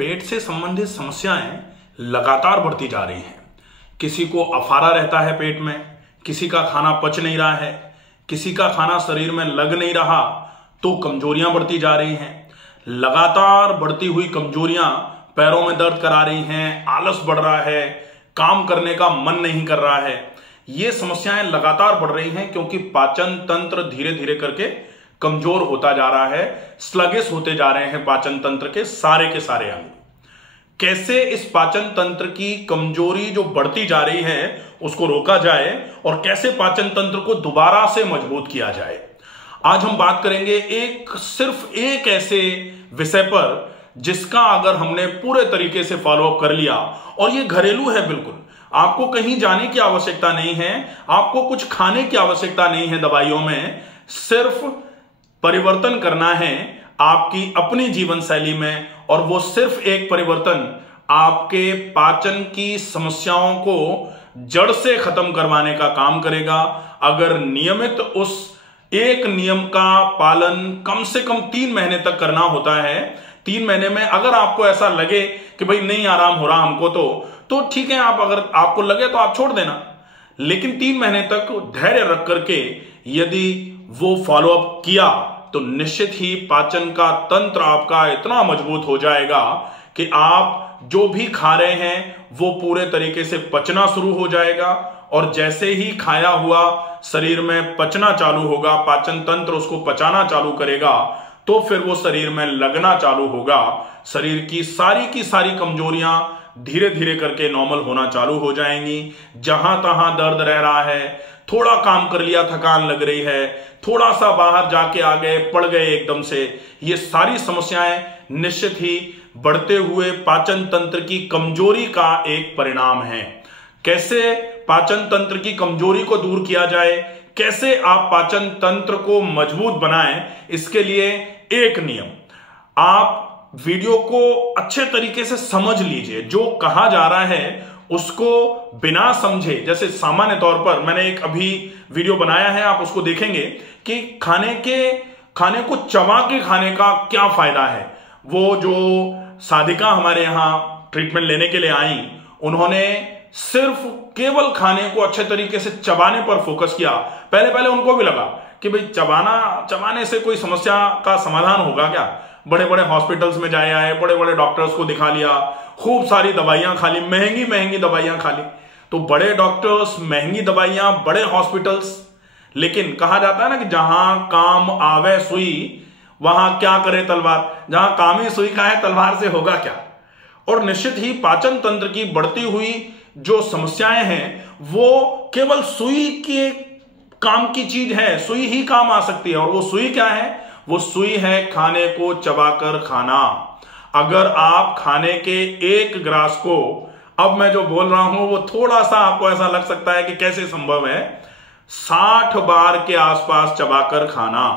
पेट से संबंधित समस्याएं लगातार बढ़ती जा रही हैं। किसी को अफारा रहता है पेट में, किसी का खाना पच नहीं रहा है, किसी का खाना शरीर में लग नहीं रहा, तो कमजोरियां बढ़ती जा रही हैं। लगातार बढ़ती हुई कमजोरियां पैरों में दर्द करा रही हैं, आलस बढ़ रहा है, काम करने का मन नहीं कर रहा है। ये समस्याएं लगातार बढ़ रही हैं क्योंकि पाचन तंत्र धीरे धीरे करके कमजोर होता जा रहा है, स्लगिश होते जा रहे हैं पाचन तंत्र के सारे अंग। कैसे इस पाचन तंत्र की कमजोरी जो बढ़ती जा रही है उसको रोका जाए और कैसे पाचन तंत्र को दोबारा से मजबूत किया जाए, आज हम बात करेंगे सिर्फ एक ऐसे विषय पर जिसका अगर हमने पूरे तरीके से फॉलोअप कर लिया, और ये घरेलू है, बिल्कुल आपको कहीं जाने की आवश्यकता नहीं है, आपको कुछ खाने की आवश्यकता नहीं है दवाइयों में, सिर्फ परिवर्तन करना है आपकी अपनी जीवन शैली में। और वो सिर्फ एक परिवर्तन आपके पाचन की समस्याओं को जड़ से खत्म करवाने का काम करेगा। अगर नियमित उस एक नियम का पालन कम से कम 3 महीने तक करना होता है, 3 महीने में अगर आपको ऐसा लगे कि भाई नहीं आराम हो रहा हमको, तो ठीक है, आप अगर आपको लगे तो आप छोड़ देना, लेकिन 3 महीने तक धैर्य रख करके यदि वो फॉलोअप किया तो निश्चित ही पाचन का तंत्र आपका इतना मजबूत हो जाएगा कि आप जो भी खा रहे हैं वो पूरे तरीके से पचना शुरू हो जाएगा। और जैसे ही खाया हुआ शरीर में पचना चालू होगा, पाचन तंत्र उसको पचाना चालू करेगा, तो फिर वो शरीर में लगना चालू होगा। शरीर की सारी कमजोरियां धीरे धीरे करके नॉर्मल होना चालू हो जाएंगी। जहां तहां दर्द रह रहा है, थोड़ा काम कर लिया थकान लग रही है, थोड़ा सा बाहर जाके आ गए पड़ गए एकदम से, ये सारी समस्याएं निश्चित ही बढ़ते हुए पाचन तंत्र की कमजोरी का एक परिणाम है। कैसे पाचन तंत्र की कमजोरी को दूर किया जाए, कैसे आप पाचन तंत्र को मजबूत बनाएं, इसके लिए एक नियम, आप वीडियो को अच्छे तरीके से समझ लीजिए। जो कहा जा रहा है उसको बिना समझे, जैसे सामान्य तौर पर मैंने एक अभी वीडियो बनाया है, आप उसको देखेंगे कि खाने को चबा के खाने का क्या फायदा है। वो जो साधिका हमारे यहां ट्रीटमेंट लेने के लिए आई, उन्होंने सिर्फ केवल खाने को अच्छे तरीके से चबाने पर फोकस किया। पहले उनको भी लगा कि भाई चबाने से कोई समस्या का समाधान होगा क्या। बड़े बड़े हॉस्पिटल्स में जाए आए, बड़े बड़े डॉक्टर्स को दिखा लिया, खूब सारी दवाइयां खा ली, महंगी दवाइयां खा ली। तो बड़े डॉक्टर्स, महंगी दवाइयां, बड़े हॉस्पिटल्स, लेकिन कहा जाता है ना कि जहां काम आवे सुई वहां क्या करे तलवार, जहां काम ही सुई का है तलवार से होगा क्या। और निश्चित ही पाचन तंत्र की बढ़ती हुई जो समस्याएं हैं वो केवल सुई के काम की चीज है, सुई ही काम आ सकती है। और वो सुई क्या है? वो सुई है खाने को चबाकर खाना। अगर आप खाने के एक ग्रास को, अब मैं जो बोल रहा हूं वो थोड़ा सा आपको ऐसा लग सकता है कि कैसे संभव है, 60 बार के आसपास चबाकर खाना।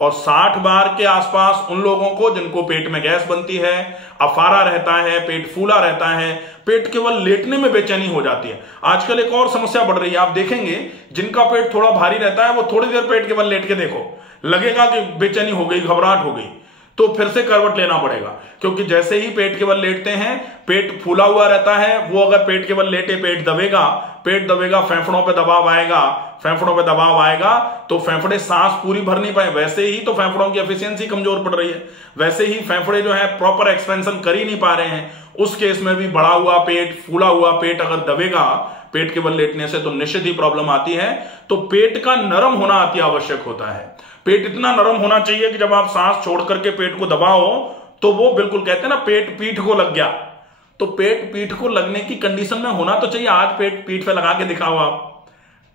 और 60 बार के आसपास उन लोगों को जिनको पेट में गैस बनती है, अफारा रहता है, पेट फूला रहता है, पेट केवल लेटने में बेचैनी हो जाती है। आजकल एक और समस्या बढ़ रही है, आप देखेंगे जिनका पेट थोड़ा भारी रहता है वो थोड़ी देर पेट केवल लेट के देखो, लगेगा कि बेचैनी हो गई, घबराहट हो गई, तो फिर से करवट लेना पड़ेगा। क्योंकि जैसे ही पेट केवल लेटते हैं, पेट फूला हुआ रहता है, वो अगर पेट केवल लेटे पेट दबेगा, फेफड़ों पे दबाव आएगा, तो फेफड़े सांस पूरी भर नहीं पाए। वैसे ही तो फेफड़ों की एफिशिएंसी कमजोर पड़ रही है, वैसे ही फेफड़े जो है प्रॉपर एक्सपेंशन कर ही नहीं पा रहे हैं। उस केस में भी बढ़ा हुआ पेट, फूला हुआ पेट अगर दबेगा पेट केवल लेटने से, तो निश्चित ही प्रॉब्लम आती है। तो पेट का नरम होना अति आवश्यक होता है। पेट इतना नरम होना चाहिए कि जब आप सांस छोड़ करके पेट को दबाओ तो वो बिल्कुल, कहते हैं ना पेट पीठ को लग गया, तो पेट पीठ को लगने की कंडीशन में होना तो चाहिए। आज पेट पीठ पे लगा के दिखाओ आप।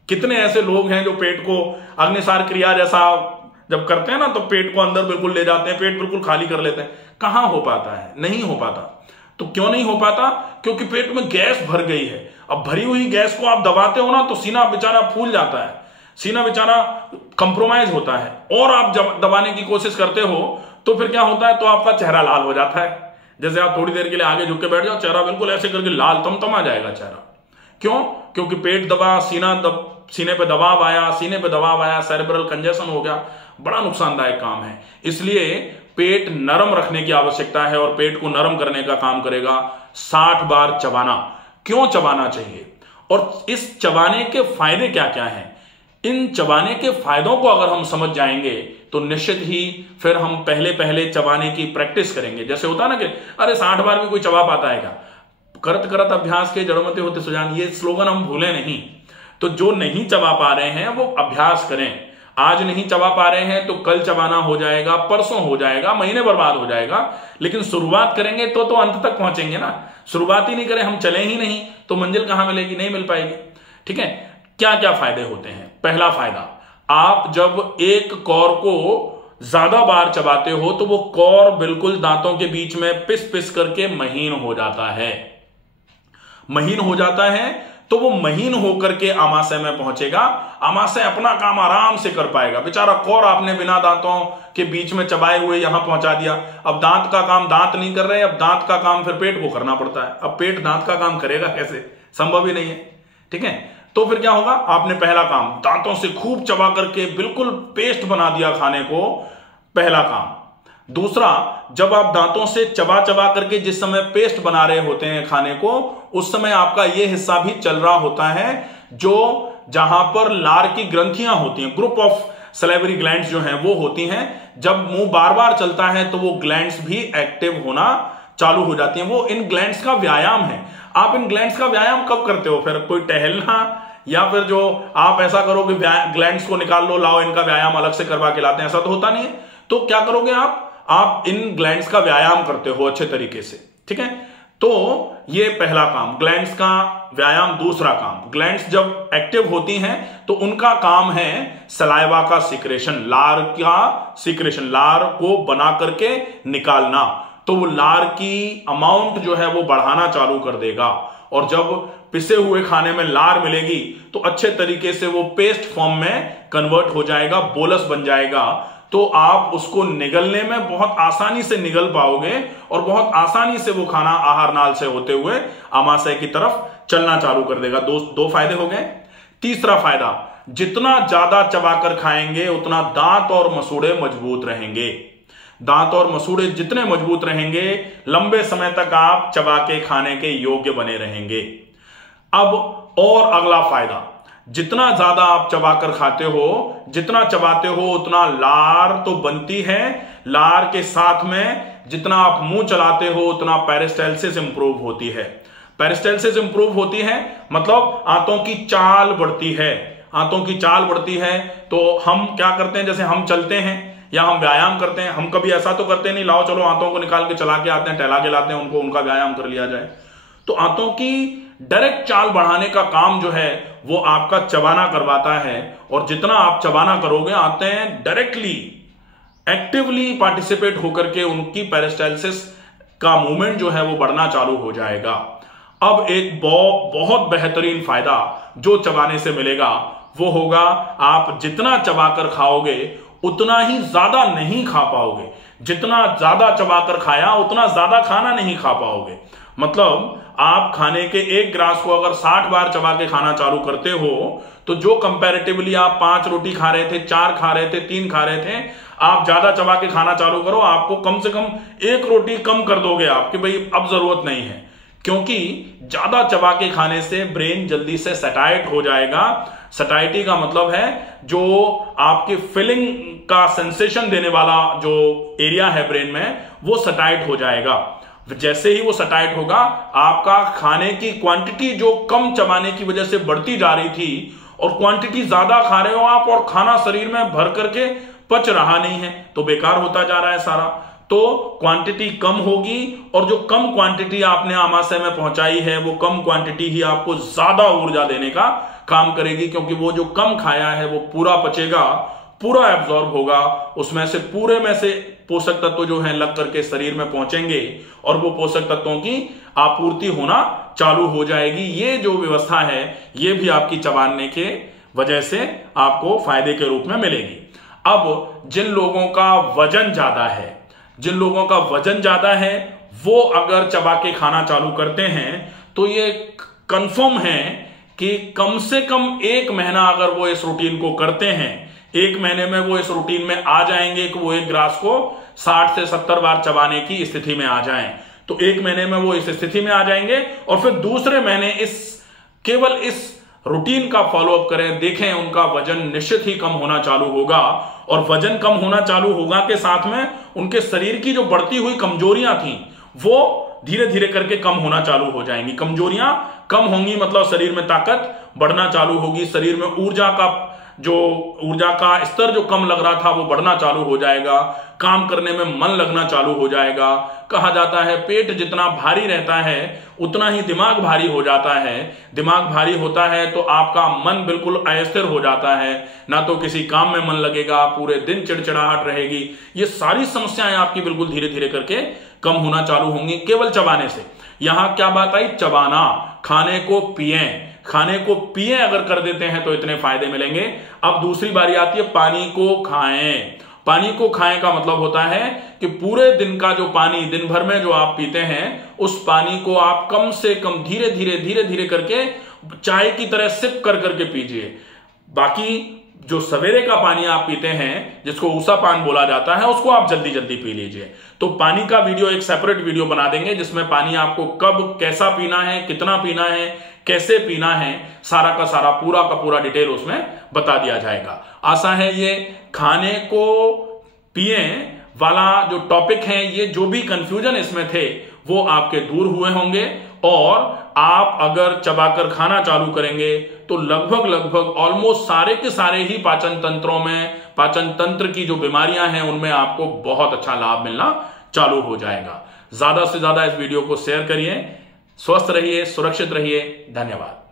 कितने ऐसे लोग हैं जो पेट को अग्निसार क्रिया जैसा जब करते हैं ना, तो पेट को अंदर बिल्कुल ले जाते हैं, पेट बिल्कुल खाली कर लेते हैं। कहां हो पाता है? नहीं हो पाता। तो क्यों नहीं हो पाता? क्योंकि पेट में गैस भर गई है। अब भरी हुई गैस को आप दबाते हो ना, तो सीना बेचारा फूल जाता है, सीना बेचारा कंप्रोमाइज होता है। और आप जब दबाने की कोशिश करते हो तो फिर क्या होता है, तो आपका चेहरा लाल हो जाता है। जैसे आप थोड़ी देर के लिए आगे झुक के बैठ जाओ, चेहरा बिल्कुल ऐसे करके लाल तमतमा जाएगा चेहरा। क्यों? क्योंकि पेट दबा, सीने पे दबाव आया, सेरेब्रल कंजेशन हो गया, बड़ा नुकसानदायक काम है। इसलिए पेट नरम रखने की आवश्यकता है और पेट को नरम करने का काम करेगा 60 बार चबाना। क्यों चबाना चाहिए और इस चबाने के फायदे क्या क्या हैं, इन चबाने के फायदों को अगर हम समझ जाएंगे तो निश्चित ही फिर हम पहले पहले चबाने की प्रैक्टिस करेंगे। जैसे होता ना कि अरे 60 बार भी कोई चबा पाता है क्या, करत करत अभ्यास के जड़मते होते सुजान, ये स्लोगन हम भूले नहीं। तो जो नहीं चबा पा रहे हैं वो अभ्यास करें। आज नहीं चबा पा रहे हैं तो कल चबाना हो जाएगा, परसों हो जाएगा, महीने बर्बाद हो जाएगा, लेकिन शुरुआत करेंगे तो अंत तक पहुंचेंगे ना। शुरुआत ही नहीं करें, हम चले ही नहीं तो मंजिल कहां मिलेगी, नहीं मिल पाएगी। ठीक है, क्या क्या फायदे होते हैं। पहला फायदा, आप जब एक कौर को ज्यादा बार चबाते हो तो वो कौर बिल्कुल दांतों के बीच में पिस पिस करके महीन हो जाता है। महीन हो जाता है तो वो महीन होकर के आमाशय में पहुंचेगा, आमाशय अपना काम आराम से कर पाएगा। बेचारा कौर आपने बिना दांतों के बीच में चबाए हुए यहां पहुंचा दिया। अब दांत का काम दांत नहीं कर रहे, अब दांत का काम फिर पेट को करना पड़ता है। अब पेट दांत का काम करेगा कैसे, संभव ही नहीं है। ठीक है, तो फिर क्या होगा, आपने पहला काम दांतों से खूब चबा करके बिल्कुल पेस्ट बना दिया खाने को, पहला काम। दूसरा, जब आप दांतों से चबा चबा करके जिस समय पेस्ट बना रहे होते हैं खाने को, उस समय आपका यह हिस्सा भी चल रहा होता है जो जहां पर लार की ग्रंथियां होती हैं, ग्रुप ऑफ सलेवरी ग्लैंड्स जो हैं वो होती हैं। जब मुंह बार बार चलता है तो वो ग्लैंड्स भी एक्टिव होना चालू हो जाती हैं। वो इन ग्लैंड्स का व्यायाम है। आप इन ग्लैंड्स का व्यायाम कब करते हो, फिर कोई टहलना या फिर जो आप ऐसा करो कि ग्लैंड्स को निकाल लो, लाओ इनका व्यायाम अलग से करवा के लाते हैं, ऐसा तो होता नहीं है। तो क्या करोगे आप इन ग्लैंड्स का व्यायाम करते हो अच्छे तरीके से। ठीक है, तो ये पहला काम, ग्लैंड्स का व्यायाम। दूसरा काम, ग्लैंड्स जब एक्टिव होती हैं तो उनका काम है सलाइवा का सिक्रेशन, लार का सिक्रेशन, लार को बना करके निकालना। तो वो लार की अमाउंट जो है वो बढ़ाना चालू कर देगा और जब पिसे हुए खाने में लार मिलेगी तो अच्छे तरीके से वो पेस्ट फॉर्म में कन्वर्ट हो जाएगा, बोलस बन जाएगा। तो आप उसको निगलने में बहुत आसानी से निगल पाओगे और बहुत आसानी से वो खाना आहार नाल से होते हुए आमाशय की तरफ चलना चालू कर देगा। दो फायदे हो गए। तीसरा फायदा, जितना ज्यादा चबाकर खाएंगे उतना दांत और मसूड़े मजबूत रहेंगे। दांत और मसूड़े जितने मजबूत रहेंगे, लंबे समय तक आप चबा के खाने के योग्य बने रहेंगे। अब और अगला फायदा, जितना ज्यादा आप चबाकर खाते हो, जितना चबाते हो उतना लार तो बनती है, लार के साथ में जितना आप मुंह चलाते हो उतना पेरिस्टाल्सिस इंप्रूव होती है। पेरिस्टाल्सिस इंप्रूव होती है मतलब आंतों की चाल बढ़ती है। आंतों की चाल बढ़ती है तो हम क्या करते हैं, जैसे हम चलते हैं या हम व्यायाम करते हैं, हम कभी ऐसा तो करते नहीं लाओ चलो आंतों को निकाल के चला के आते हैं, टहला के लाते हैं उनको, उनका व्यायाम कर लिया जाए। तो आंतों की डायरेक्ट चाल बढ़ाने का काम जो है वो आपका चबाना करवाता है और जितना आप चबाना करोगे आंतें डायरेक्टली एक्टिवली पार्टिसिपेट होकर के उनकी पेरिस्टाल्सिस का मूवमेंट जो है वो बढ़ना चालू हो जाएगा। अब एक बहुत बेहतरीन फायदा जो चबाने से मिलेगा वो होगा, आप जितना चबाकर खाओगे उतना ही ज्यादा नहीं खा पाओगे। जितना ज्यादा चबाकर खाया उतना ज्यादा खाना नहीं खा पाओगे। मतलब आप खाने के एक ग्रास को अगर 60 बार चबा के खाना चालू करते हो तो जो कंपैरेटिवली आप 5 रोटी खा रहे थे, 4 खा रहे थे, 3 खा रहे थे, आप ज्यादा चबा के खाना चालू करो, आपको कम से कम 1 रोटी कम कर दोगे आप कि भाई अब जरूरत नहीं है। क्योंकि ज्यादा चबा के खाने से ब्रेन जल्दी से सटाइट हो जाएगा। सटाइटी का मतलब है जो आपके फिलिंग का सेंसेशन देने वाला जो एरिया है ब्रेन में वो सटाइट हो जाएगा। जैसे ही वो सटाइट होगा, आपका खाने की क्वांटिटी जो कम चबाने की वजह से बढ़ती जा रही थी और क्वांटिटी ज्यादा खा रहे हो आप और खाना शरीर में भर करके पच रहा नहीं है तो बेकार होता जा रहा है सारा। तो क्वांटिटी कम होगी और जो कम क्वांटिटी आपने आमाशय में पहुंचाई है वो कम क्वांटिटी ही आपको ज्यादा ऊर्जा देने का काम करेगी, क्योंकि वो जो कम खाया है वो पूरा पचेगा, पूरा एब्जॉर्ब होगा, उसमें से पूरे में से पोषक तत्व जो हैं लग करके शरीर में पहुंचेंगे और वो पोषक तत्वों की आपूर्ति होना चालू हो जाएगी। ये जो व्यवस्था है ये भी आपकी चबाने के वजह से आपको फायदे के रूप में मिलेगी। अब जिन लोगों का वजन ज्यादा है, जिन लोगों का वजन ज्यादा है वो अगर चबा के खाना चालू करते हैं तो ये कंफर्म है कि कम से कम 1 महीना अगर वो इस रूटीन को करते हैं, 1 महीने में वो इस रूटीन में आ जाएंगे कि वो एक ग्रास को 60 से 70 बार चबाने की स्थिति में आ जाएं, तो 1 महीने में वो इस स्थिति में आ जाएंगे और फिर दूसरे महीने केवल इस रूटीन का फॉलोअप करें, देखें उनका वजन निश्चित ही कम होना चालू होगा। और वजन कम होना चालू होगा के साथ में उनके शरीर की जो बढ़ती हुई कमजोरियां थी वो धीरे धीरे करके कम होना चालू हो जाएंगी। कमजोरियां कम होंगी मतलब शरीर में ताकत बढ़ना चालू होगी, शरीर में ऊर्जा का स्तर जो कम लग रहा था वो बढ़ना चालू हो जाएगा, काम करने में मन लगना चालू हो जाएगा। कहा जाता है पेट जितना भारी रहता है उतना ही दिमाग भारी हो जाता है, दिमाग भारी होता है तो आपका मन बिल्कुल अस्थिर हो जाता है, ना तो किसी काम में मन लगेगा, पूरे दिन चिड़चिड़ाहट रहेगी। ये सारी समस्याएं आपकी बिल्कुल धीरे धीरे करके कम होना चालू होंगी केवल चबाने से। यहां क्या बात आई, चबाना, खाने को पिए अगर कर देते हैं तो इतने फायदे मिलेंगे। अब दूसरी बारी आती है पानी को खाएं। पानी को खाएं का मतलब होता है कि पूरे दिन का जो पानी दिन भर में जो आप पीते हैं उस पानी को आप कम से कम धीरे धीरे करके चाय की तरह सिप कर करके पीजिए। बाकी जो सवेरे का पानी आप पीते हैं जिसको ऊषा पान बोला जाता है उसको आप जल्दी जल्दी पी लीजिए। तो पानी का वीडियो एक सेपरेट वीडियो बना देंगे जिसमें पानी आपको कब कैसा पीना है, कितना पीना है, कैसे पीना है, सारा का सारा पूरा का पूरा डिटेल उसमें बता दिया जाएगा। आशा है ये खाने को पिए वाला जो टॉपिक है, ये जो भी कंफ्यूजन इसमें थे वो आपके दूर हुए होंगे और आप अगर चबाकर खाना चालू करेंगे तो लगभग ऑलमोस्ट सारे के सारे ही पाचन तंत्रों में, पाचन तंत्र की जो बीमारियां हैं उनमें आपको बहुत अच्छा लाभ मिलना चालू हो जाएगा। ज्यादा से ज्यादा इस वीडियो को शेयर करिए। स्वस्थ रहिए, सुरक्षित रहिए। धन्यवाद।